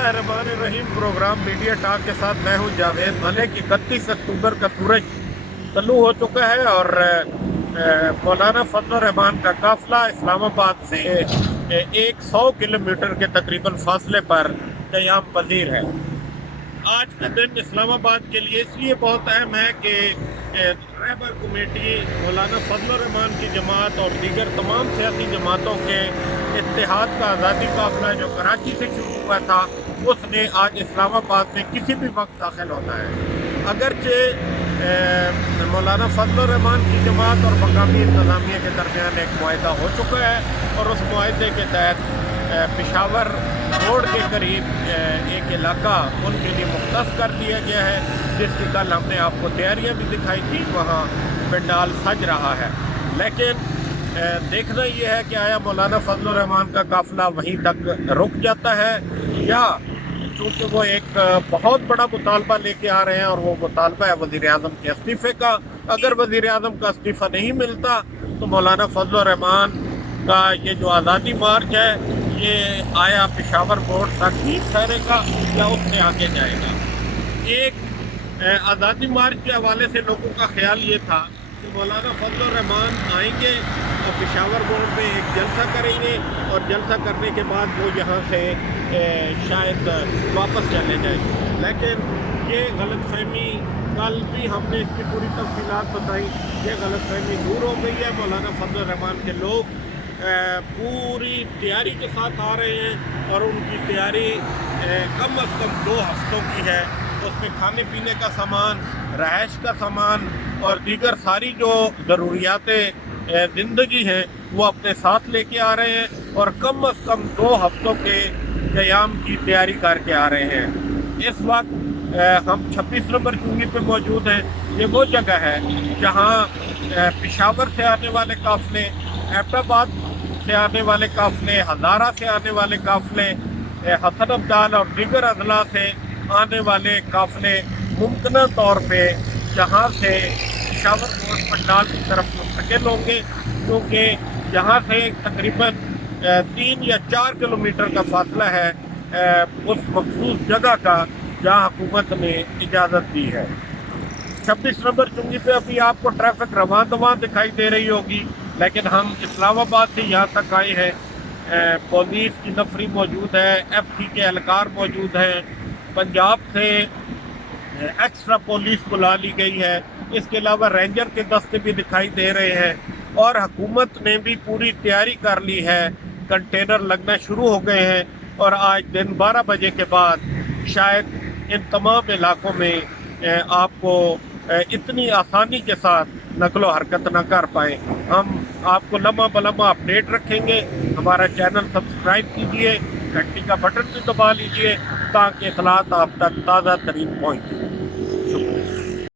रहीम programme media talk के साथ मैं हूं जावेद मलिक। 31 अक्टूबर का सूरज तल्लू हो चुका है और मौलाना फजल रहमान का काफिला इस्लामाबाद से 100 किलोमीटर के तकरीबन फासले पर क़याम पजीर है। आज का दिन इस्लामाबाद के लिए इसलिए बहुत अहम है कि रहबर कमेटी मौलाना फजल रहमान की जमात और दीगर तमाम सियासी जमातों के इत्तेहाद का आज़ादी काफिला जो कराची से शुरू हुआ था उसने आज इस्लामाबाद में किसी भी वक्त दाखिल होना है। अगरचे मौलाना फजल रहमान की जमात और मकामी इंतज़ामिया के दरमियान एक मुआहदा हो चुका है और उस मुआहदे के तहत पेशावर रोड के करीब एक इलाका उनके लिए मुख्तस कर दिया गया है, जिसकी कल हमने आपको तैयारियां भी दिखाई थी। वहाँ पंडाल सज रहा है, लेकिन देखना ये है कि आया मौलाना फजल रहमान का काफिला वहीं तक रुक जाता है या चूँकि वो एक बहुत बड़ा मुतालबा लेके आ रहे हैं और वो मुतालबा है वज़ीर आज़म के इस्तीफ़े का। अगर वज़ीर आज़म का इस्तीफ़ा नहीं मिलता तो मौलाना फजल रहमान का ये जो आज़ादी मार्च है ये आया पेशावर बोर्ड तक ही ठहरेगा या उससे आगे जाएगा। एक आज़ादी मार्च के हवाले से लोगों का ख्याल ये था कि मौलाना फजल रहमान आएंगे और पेशावर बोर्ड में एक जलसा करेंगे और जलसा करने के बाद वो यहाँ से शायद वापस चले जाएंगे, लेकिन ये गलतफहमी कल भी हमने इसकी पूरी तफसीलात बताई। ये गलतफहमी दूर हो गई है। मौलाना फजल रहमान के लोग पूरी तैयारी के साथ आ रहे हैं और उनकी तैयारी कम अज़ कम 2 हफ्तों की है। उसमें खाने पीने का सामान, रहायश का सामान और दीगर सारी जो ज़रूरियातें ज़िंदगी हैं वो अपने साथ लेके आ रहे हैं और कम अज़ कम 2 हफ्तों के क़याम की तैयारी करके आ रहे हैं। इस वक्त हम 26 नंबर चुंगी पे मौजूद हैं। ये वो जगह है जहाँ पेशावर से आने वाले काफ़िले, एबटाबाद से आने वाले काफ़िले, हज़ारा से आने वाले काफ़िले, हसन अब्दाल और दीगर अजला से आने वाले काफ़िले मुमकिन तौर पे जहाँ से पेशावर रोड पंडाल की तरफ मुंतकिल होंगे, क्योंकि यहाँ से तकरीबन 3 या 4 किलोमीटर का फासला है उस मखसूस जगह का जहाँ हुकूमत ने इजाज़त दी है। 26 नंबर चुंगी पे अभी आपको ट्रैफिक रवां दवां दिखाई दे रही होगी, लेकिन हम इस्लामाबाद से यहाँ तक आए हैं। पुलिस की नफरी मौजूद है, एफसी के एहलकार मौजूद हैं, पंजाब से एक्स्ट्रा पुलिस बुला ली गई है। इसके अलावा रेंजर के दस्ते भी दिखाई दे रहे हैं और हुकूमत ने भी पूरी तैयारी कर ली है। कंटेनर लगना शुरू हो गए हैं और आज दिन 12 बजे के बाद शायद इन तमाम इलाकों में आपको इतनी आसानी के साथ नकलो हरकत न कर पाएँ। हम आपको लम्हा बलम्हा अपडेट रखेंगे। हमारा चैनल सब्सक्राइब कीजिए, घंटी का बटन भी दबा लीजिए ताकि इत्तलात आप तक ताज़ा तरीन पहुँचे।